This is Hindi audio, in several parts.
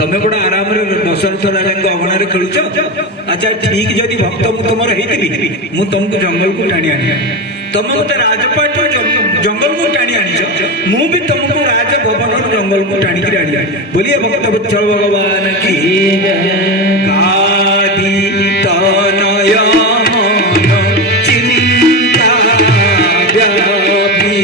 तमे बड़ा आराम रे दशरथ राजा अगणार खेलुच। अच्छा ठीक जदि भक्त मु तुम मु तुमको जंगल को टाणी आनी तुम मत राजपाट जंगल को टाणी आनी मु भी तुमको राजभवन जंगल को टाणी आनी। बोलिए भक्त वत्सल भगवान की गादी तनय मन चिंता व्यापी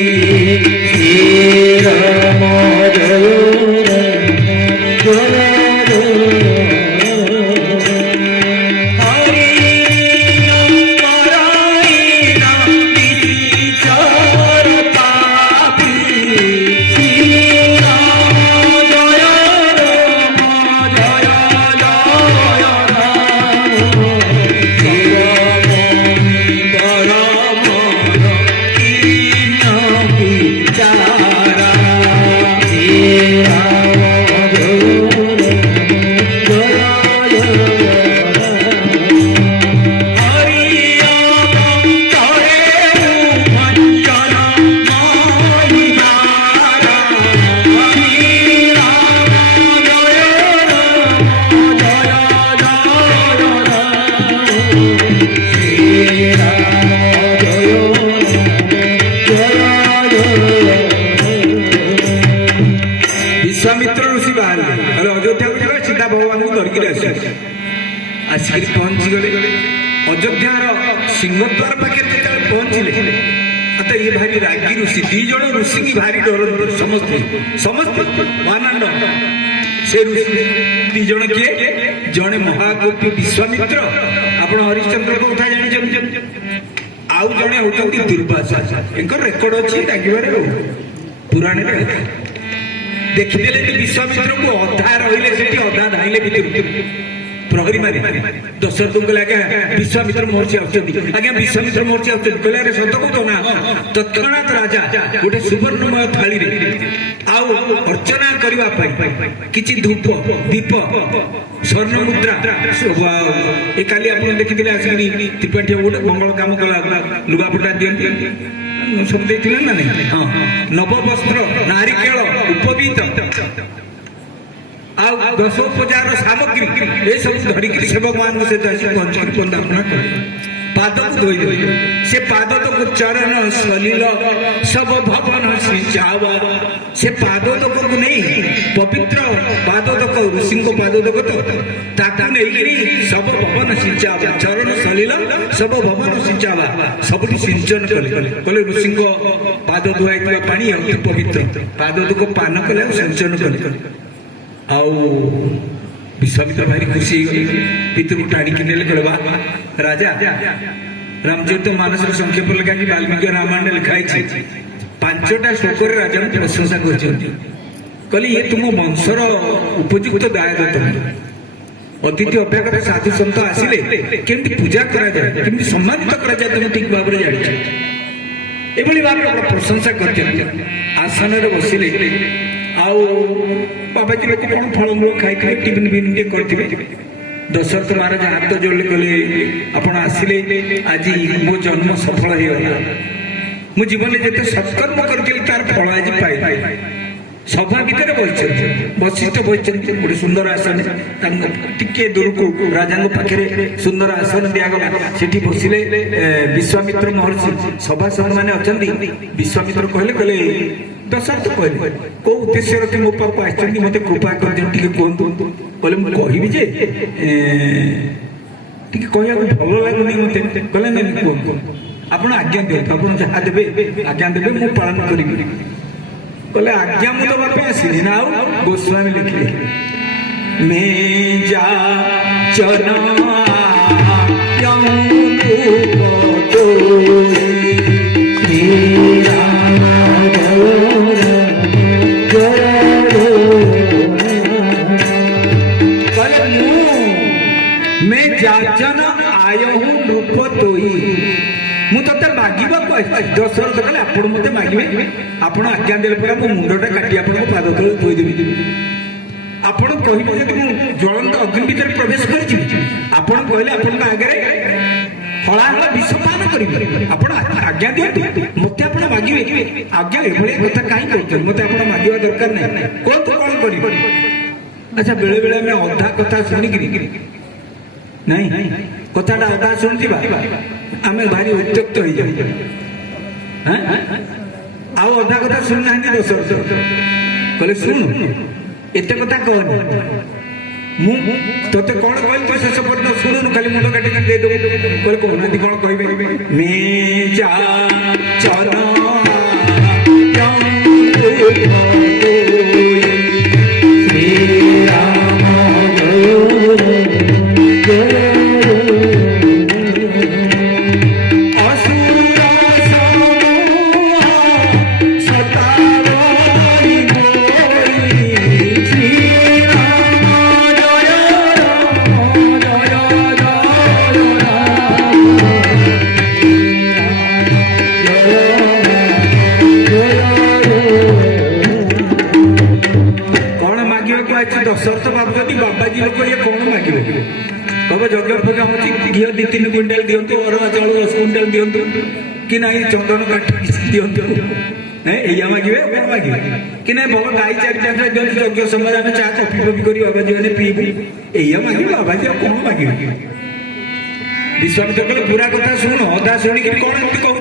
विश्वामित्र ऋषि बाहर अयोध्या को गले सीधा भगवान को धरिक आसिक पहुंची गले अयोध्यार सिंहद्वार पाखे पहुंचले। तो ये भारी रागी ऋषि दी जन ऋषि की भारी डर समस्ते समस्ते मानंद से ऋषि दी जन किए जड़े महाकवि विश्वामित्र आपण हरिश्चंद्र को उठा जानी आउ जड़े होती दुर्वासा इनका रेकर्ड अच्छी रागिबार पुराण देखीदे विश्वामित्र को अधा रही से अधा धाइले भर प्रहरी मारे दशरथ को लगे विश्वामित्र मोर्ची आज्ञा विश्वामित्र मोर्ची कहले सत कह ना तत्क्षणात राजा गोटे सुवर्णमय थाली आउ अर्चना करने किसी धूप दीप स्वर्ण मुद्रा ए काली आप देखी आसिक त्रिपाठी गोटे मंगल कम कला लुगापटा दिखती सब देखते ना नहीं हाँ नव वस्त्र नारिकेल उपवीत दशोपचार सामग्री ये सब धरिक सेवक मान सहित वंदना पाद को धोई दे से पाद तक चरण सलिल सब भवन सिंचावा से पाद तक को नहीं पवित्र पाद तक ऋषि को पाद तक ताकू नहीं सब भवन सिंचावा चरण सलिल सब भवन सिंचावा सब सिंचन कले ऋषि को पाद धुआई पानी अति पवित्र पाद तक पान कले सिंचन कले आउ विश्वामित्र भारी खुशी भितर को टाणी किने कहवा राजा रामचरित मानस संक्षेप लगा कि वाल्मीकि रामायण लिखाई 5टा श्लोक राजा प्रशंसा कर कहली ये तुम वंशर उपयुक्त दायक अतिथि अभ्यागत साधु सन्त आसिले केमती पूजा करा जाए केमती सम्मानित करा जाए तुम ठीक भाव में जान एभली भाव प्रशंसा कर आसन बसिले आउ बाबाजी बाजी कौन फलमूल खाई टिफिन फिन करते दशरथ महाराज हाथ जोड़े कहले आप आसिले आज मो जन्म सफल हो मो जीवन में जिते सत्कर्म करी तार फल आज पाई सभा भितर वशिष्ठ बस गोटे सुंदर आसन टे दूर को राजा पाखे सुंदर आसन दिगला से बसिले विश्वामित्र महर्षि सभासद मैंने अच्छा विश्वामित्र कहले कहले दशरथ कहले कौ उद्देश्य रखी मो पाक आस मत कृपा कर कहतु कहले मुझे कहया भल लगुनि मत कहले ना कहतु आप आज्ञा दिखाते आप जहाँ देवे आज्ञा देवे मु पालन करी कहले आज्ञा मु दवाई आसनी ना गोस्वामी लिखिले मैं जा चना मैं जाचन आयो हूँ नृप तोई मुझे मागिबा दशरथ कहले आप मत मागे आप आज्ञा देले पर मो मुंडटा काटी आप पाद तले थोईदेवी आप कहते जब ज्वलंत अग्नि भर प्रवेश कर कहले आप आगे हलाहला विषपान करेंगे आप आज्ञा दिखाते मत आप मागे आज्ञा एभली कथा कहीं कहते मत आप मागे दरकार नहीं कहतु कौन कर अच्छा बेले बेले मैं अधा कथा शुणिकी नहीं कथाटा अधा शुणुवा आम भारी उत्त्यक्त हो जाए आउ अधा कथा शुणुना दशरथ कहले शुणु एत कथा कहनी तोते कौन कह तो शेष पर्यटन शुणुनु खाली मुंड काटी दे दे कहले कहना कौन कह दशरथ भावुँ बाबाजी लोक ये कौन मागे कब यज्ञ फज्ञ हो घी 2-3 क्विंटाल दिंतु अरुआ चाउल 10 क्विंटाल दिंतु कि ना चंदन काठ दिंतु या मागे कौन मागे कि ना भल गाई 4-5 दिंतु यज्ञ समय आम चा कफी फफी कर बाबाजी मैंने पीबू या मागे बाबाजी कौन मागे विश्वामित्र कहले पूरा कथा शुण अधा शुणिक कौन एमती कहूँ